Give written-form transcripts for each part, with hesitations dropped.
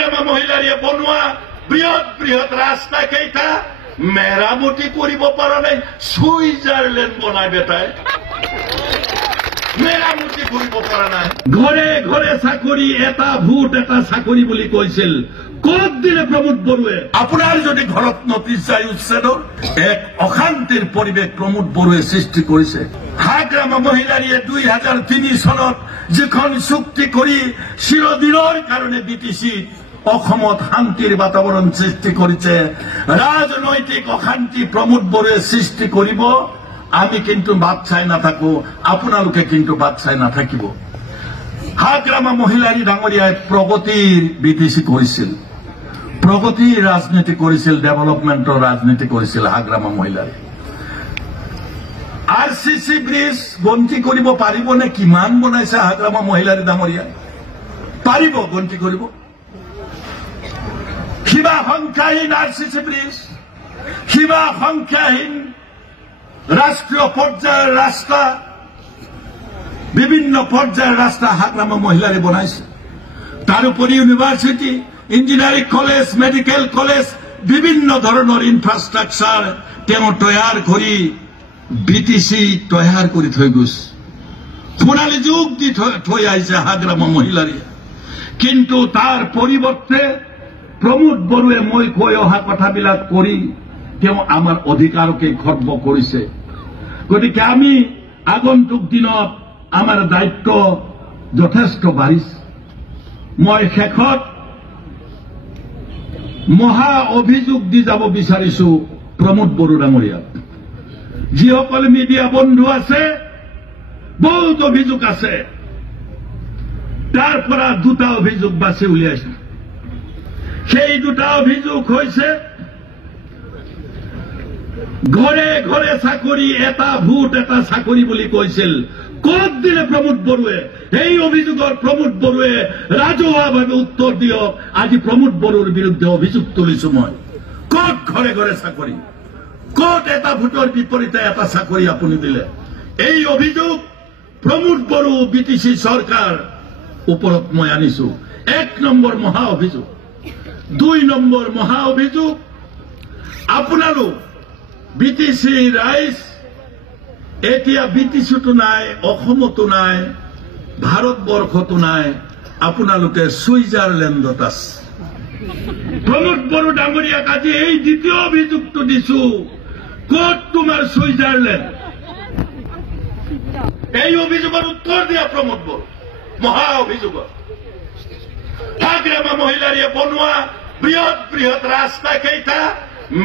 হাগ্ৰামা মহিলাৰে বনোৱা বৃহৎ বৃহৎ ৰাস্তা কেইটা মেৰামতি কৰিব পৰা নাই সুইজাৰলেণ্ড বনাই বেটাই মেৰামতি কৰিব পৰা নাই ঘৰে ঘৰে চাকৰি এটা ভোট এটা চাকৰি বুলি কৈছিল ক'ত দিলে প্ৰমোদ বড়োৱে আপোনাৰ যদি ঘৰত নটিচ যায় উচ্ছেদৰ এক অশান্তিৰ পৰিৱেশ প্ৰমোদ বড়োৱে সৃষ্টি কৰিছে হাগ্ৰামা মহিলাৰীয়ে 2003 চনত যিখন চুক্তি কৰি চিৰদিনৰ কাৰণে বিটিচি অসমত শান্তিৰ বাতাবৰণ সৃষ্টি কৰিছে ৰাজনৈতিক অশান্তি প্ৰমোদ বড়োৱে সৃষ্টি কৰিব আমি কিন্তু বাদ চাই নাথাকো আপোনালোকে কিন্তু বাদ চাই নাথাকিব হাগ্ৰামা মহিলাৰী ডাঙৰীয়াই প্ৰগতিৰ বিটিচি কৰিছিল প্ৰগতিৰ ৰাজনীতি কৰিছিল ডেভেলপমেণ্টৰ ৰাজনীতি কৰিছিল হাগ্ৰামা মহিলাৰী আৰচিচি ব্ৰিজ গন্তি কৰিব পাৰিবনে কিমান বনাইছে হাগ্ৰামা মহিলাৰী ডাঙৰীয়াই পাৰিব গন্তি কৰিব সীমা সংখ্যাহীন আৰচিচি ব্ৰিজ সীমা সংখ্যাহীন ৰাষ্ট্ৰীয় পৰ্যায়ৰ ৰাস্তা বিভিন্ন পৰ্যায়ৰ ৰাস্তা হাগ্ৰামা মহিলাৰে বনাইছে তাৰোপৰি university engineering college medical college বিভিন্ন ধৰণৰ ইনফ্ৰাষ্ট্ৰাকচাৰ তেওঁ তৈয়াৰ কৰি বিটিচি তৈয়াৰ কৰি থৈ গৈছে সোণালী যুগ দি থৈ আহিছে হাগ্ৰামা মহিলাৰীয়ে কিন্তু তাৰ পৰিৱৰ্তে প্ৰমোদ বড়োৱে মই কৈ অহা কথাবিলাক কৰি তেওঁ আমাৰ অধিকাৰকে খৰ্ব কৰিছে গতিকে আমি আগন্তুক দিনত আমাৰ দায়িত্ব যথেষ্ট বাঢ়িছে মই শেষত মহা অভিযোগ দি যাব বিচাৰিছো প্ৰমোদ বড়ো ডাঙৰীয়াক যিসকল মিডিয়া বন্ধু আছে বহুত অভিযোগ আছে তাৰ পৰা দুটা অভিযোগ বাছি উলিয়াইছে সেই দুটা অভিযোগ হৈছে ঘৰে ঘৰে চাকৰি এটা ভোট এটা চাকৰি বুলি কৈছিল ক'ত দিলে প্ৰমোদ বড়োৱে এই অভিযোগৰ প্ৰমোদ বড়োৱে ৰাজহুৱাভাৱে উত্তৰ দিয়ক আজি প্ৰমোদ বড়োৰ বিৰুদ্ধে অভিযোগ তুলিছো মই ক'ত ঘৰে ঘৰে চাকৰি ক'ত এটা ভোটৰ বিপৰীতে এটা চাকৰি আপুনি দিলে এই অভিযোগ প্ৰমোদ বড়ো বিটিচি চৰকাৰ ওপৰত মই আনিছো 1 নম্বৰ মহা অভিযোগ 2 নম্বৰ মহা অভিযোগ আপোনালোক বিটিচি ৰাইজ এতিয়া বিটিচিতো নাই অসমতো নাই ভাৰতবৰ্ষতো নাই আপোনালোকে সুইজাৰলেণ্ডত আছে প্ৰমোদ বড়ো ডাঙৰীয়াক আজি এই দ্বিতীয় অভিযোগটো দিছো ক'ত তোমাৰ সুইজাৰলেণ্ড এই অভিযোগৰ উত্তৰ দিয়া প্ৰমোদ বড়ো মহা অভিযোগৰ হাগ্ৰামা মহিলাৰীয়ে বনোৱা বৃহৎ বৃহৎ ৰাস্তা কেইটা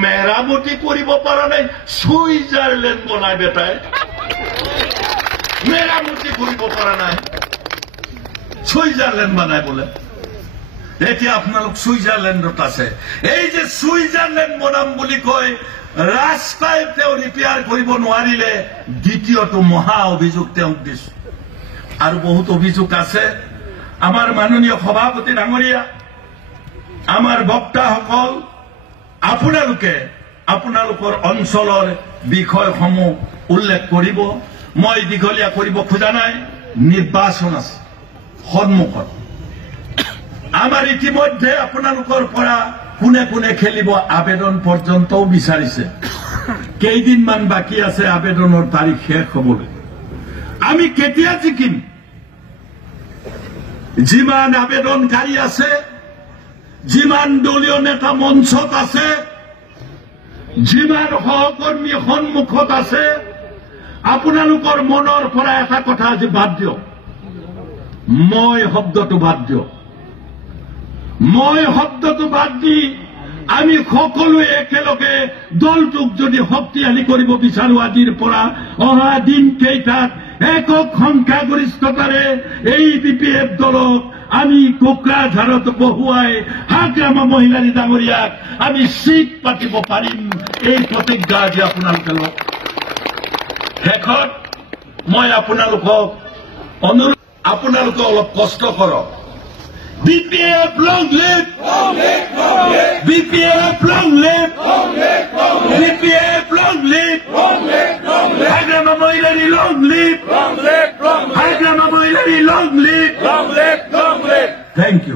মেৰামতি কৰিব পৰা নাই সুইজাৰলেণ্ড বনাই বেটাই মেৰামতি কৰিব পৰা নাই সুইজাৰলেণ্ড বনাই বোলে এতিয়া আপোনালোক সুইজাৰলেণ্ডত আছে এই যে সুইজাৰলেণ্ড বনাম বুলি কয় ৰাস্তাই তেওঁ ৰিপেয়াৰ কৰিব নোৱাৰিলে দ্বিতীয়টো মহা অভিযোগ তেওঁক দিছো আৰু বহুত অভিযোগ আছে আমাৰ মাননীয় সভাপতি ডাঙৰীয়া আমাৰ বক্তাসকল আপোনালোকে আপোনালোকৰ অঞ্চলৰ বিষয়সমূহ উল্লেখ কৰিব মই দীঘলীয়া কৰিব খোজা নাই নিৰ্বাচন আছে সন্মুখত আমাৰ ইতিমধ্যে আপোনালোকৰ পৰা কোনে কোনে খেলিব আবেদন পৰ্যন্তও বিচাৰিছে কেইদিনমান বাকী আছে আবেদনৰ তাৰিখ শেষ হ'বলৈ আমি কেতিয়া জিকিম যিমান আবেদনকাৰী আছে যিমান দলীয় নেতা মঞ্চত আছে যিমান সহকৰ্মী সন্মুখত আছে আপোনালোকৰ মনৰ পৰা এটা কথা আজি বাদ দিয়ক মই শব্দটো বাদ দিয়ক মই শব্দটো বাদ দি আমি সকলোৱে একেলগে দলটোক যদি শক্তিশালী কৰিব বিচাৰো আজিৰ পৰা অহা দিন কেইটাত একক সংখ্যাগৰিষ্ঠতাৰে এই বিপিএফ দলক আমি কোকৰাঝাৰত বহুৱাই হাগ্ৰামা মহিলাৰী ডাঙৰীয়াক আমি চিট পাতিব পাৰিম এই প্ৰতিজ্ঞা আজি আপোনালোকে লওক শেষত মই আপোনালোকক অনুৰোধ আপোনালোকে অলপ কষ্ট কৰক BPF long live! Long live! Long live! BPF long live! Long live! Long live! BPF long live! Long live! Long live! Hagrama Moilari long live! Long live! Long live! Hagrama Moilari long live! Long live! Long live! Thank you.